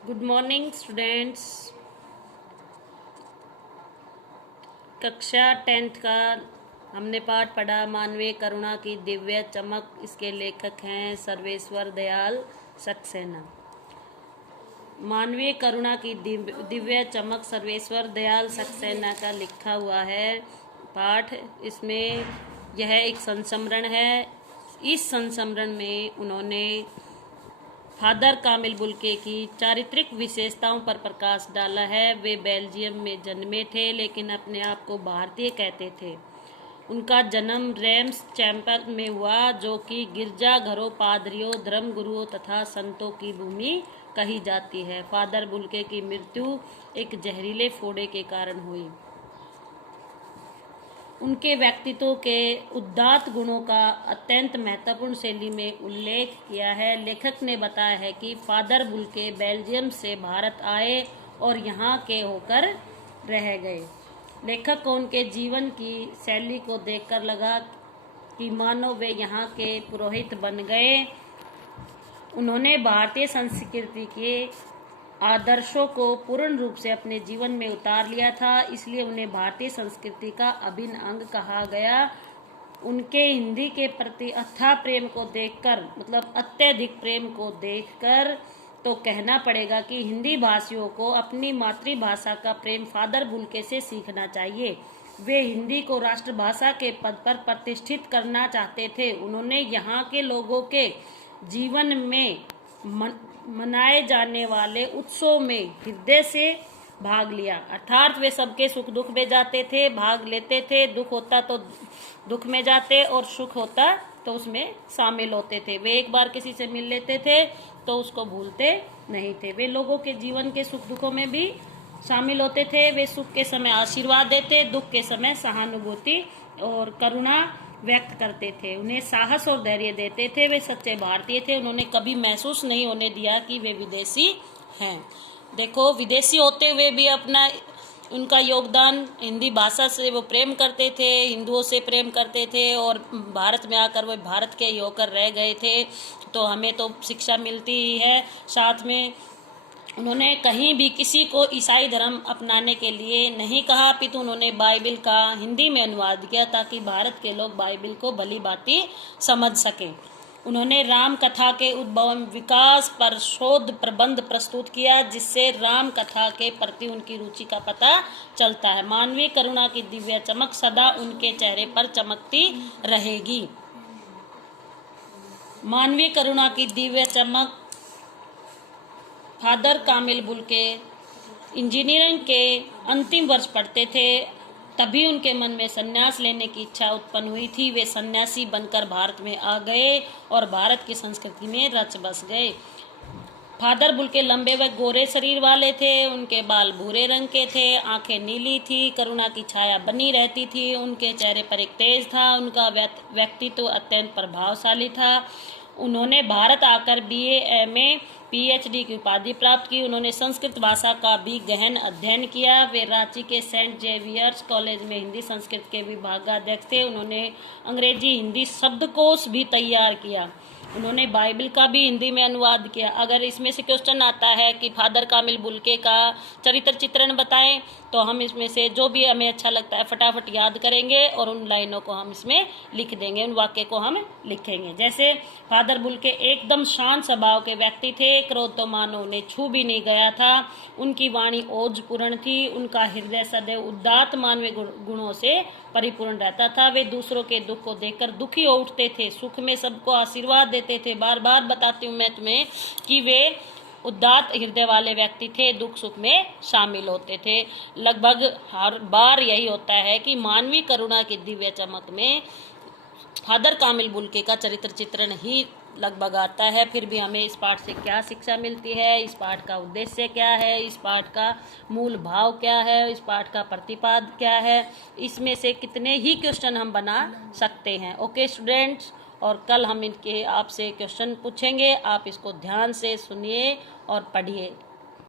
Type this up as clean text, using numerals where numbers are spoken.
Good morning students. कक्षा 10th का हमने पाठ पढ़ा मानवीय करुणा की दिव्य चमक। इसके लेखक हैं सर्वेश्वर दयाल सक्सेना। मानवीय करुणा की दिव्य चमक सर्वेश्वर दयाल सक्सेना का लिखा हुआ है पाठ। इसमें यह एक संस्मरण है। इस संस्मरण में उन्होंने फादर कामिल बुल्के की चारित्रिक विशेषताओं पर प्रकाश डाला है। वे बेल्जियम में जन्मे थे लेकिन अपने आप को भारतीय कहते थे। उनका जन्म रेम्स चैम्पर में हुआ, जो कि गिरजाघरों, पादरियों, धर्मगुरुओं तथा संतों की भूमि कही जाती है। फादर बुल्के की मृत्यु एक जहरीले फोड़े के कारण हुई। उनके व्यक्तित्व के उदात्त गुणों का अत्यंत महत्वपूर्ण शैली में उल्लेख किया है। लेखक ने बताया है कि फादर बुल्के बेल्जियम से भारत आए और यहाँ के होकर रह गए। लेखक को उनके जीवन की शैली को देखकर लगा कि मानो वे यहाँ के पुरोहित बन गए। उन्होंने भारतीय संस्कृति के आदर्शों को पूर्ण रूप से अपने जीवन में उतार लिया था, इसलिए उन्हें भारतीय संस्कृति का अभिन्न अंग कहा गया। उनके हिंदी के प्रति अथाह प्रेम को देखकर, मतलब अत्यधिक प्रेम को देखकर, तो कहना पड़ेगा कि हिंदी भाषियों को अपनी मातृभाषा का प्रेम फादर बुल्के से सीखना चाहिए। वे हिंदी को राष्ट्रभाषा के पद पर प्रतिष्ठित करना चाहते थे। उन्होंने यहाँ के लोगों के जीवन में मनाए जाने वाले उत्सव में हृदय से भाग लिया, अर्थात वे सबके सुख दुख में जाते थे, भाग लेते थे। दुख होता तो दुख में जाते और सुख होता तो उसमें शामिल होते थे। वे एक बार किसी से मिल लेते थे तो उसको भूलते नहीं थे। वे लोगों के जीवन के सुख दुखों में भी शामिल होते थे। वे सुख के समय आशीर्वाद देते, दुख के समय सहानुभूति और करुणा व्यक्त करते थे। उन्हें साहस और धैर्य देते थे। वे सच्चे भारतीय थे। उन्होंने कभी महसूस नहीं होने दिया कि वे विदेशी हैं। देखो, विदेशी होते हुए भी अपना उनका योगदान, हिंदी भाषा से वो प्रेम करते थे, हिंदुओं से प्रेम करते थे और भारत में आकर वो भारत के ही होकर रह गए थे। तो हमें तो शिक्षा मिलती ही है। साथ में उन्होंने कहीं भी किसी को ईसाई धर्म अपनाने के लिए नहीं कहा, अपितु उन्होंने बाइबिल का हिंदी में अनुवाद किया ताकि भारत के लोग बाइबिल को भली भांति समझ सकें। उन्होंने राम कथा के उद्भव एवं विकास पर शोध प्रबंध प्रस्तुत किया, जिससे राम कथा के प्रति उनकी रुचि का पता चलता है। मानवीय करुणा की दिव्य चमक सदा उनके चेहरे पर चमकती रहेगी। मानवीय करुणा की दिव्य चमक। फादर कामिल बुल्के इंजीनियरिंग के अंतिम वर्ष पढ़ते थे, तभी उनके मन में संन्यास लेने की इच्छा उत्पन्न हुई थी। वे सन्यासी बनकर भारत में आ गए और भारत की संस्कृति में रच बस गए। फादर बुल्के लंबे व गोरे शरीर वाले थे। उनके बाल भूरे रंग के थे, आंखें नीली थी, करुणा की छाया बनी रहती थी। उनके चेहरे पर एक तेज था। उनका व्यक्तित्व अत्यंत प्रभावशाली था। उन्होंने भारत आकर BA MA PhD की उपाधि प्राप्त की। उन्होंने संस्कृत भाषा का भी गहन अध्ययन किया। वे रांची के सेंट जेवियर्स कॉलेज में हिंदी संस्कृत के विभागाध्यक्ष थे। उन्होंने अंग्रेजी हिंदी शब्दकोश भी तैयार किया। उन्होंने बाइबिल का भी हिंदी में अनुवाद किया। अगर इसमें से क्वेश्चन आता है कि फादर कामिल बुल्के का चरित्र चित्रण बताएं, तो हम इसमें से जो भी हमें अच्छा लगता है फटाफट याद करेंगे और उन लाइनों को हम इसमें लिख देंगे, उन वाक्य को हम लिखेंगे। जैसे फादर बुल्के एकदम शांत स्वभाव के व्यक्ति थे। क्रोध तो मानो उन्हें छू भी नहीं गया था। उनकी वाणी ओजपूर्ण थी। उनका हृदय सदैव उदात्त मानवीय गुणों से परिपूर्ण रहता था। वे दूसरों के दुख को देखकर दुखी हो उठते थे, सुख में सबको आशीर्वाद देते थे। बार बार बताती हूँ मैं तुम्हें कि वे उदात्त हृदय वाले व्यक्ति थे, दुख सुख में शामिल होते थे। लगभग हर बार यही होता है कि मानवीय करुणा की दिव्य चमक में फादर कामिल बुल्के का चरित्र चित्रण ही लगभग आता है। फिर भी हमें इस पाठ से क्या शिक्षा मिलती है, इस पाठ का उद्देश्य क्या है, इस पाठ का मूल भाव क्या है, इस पाठ का प्रतिपाद क्या है, इसमें से कितने ही क्वेश्चन हम बना सकते हैं। ओके स्टूडेंट्स, और कल हम इनके आपसे क्वेश्चन पूछेंगे। आप इसको ध्यान से सुनिए और पढ़िए।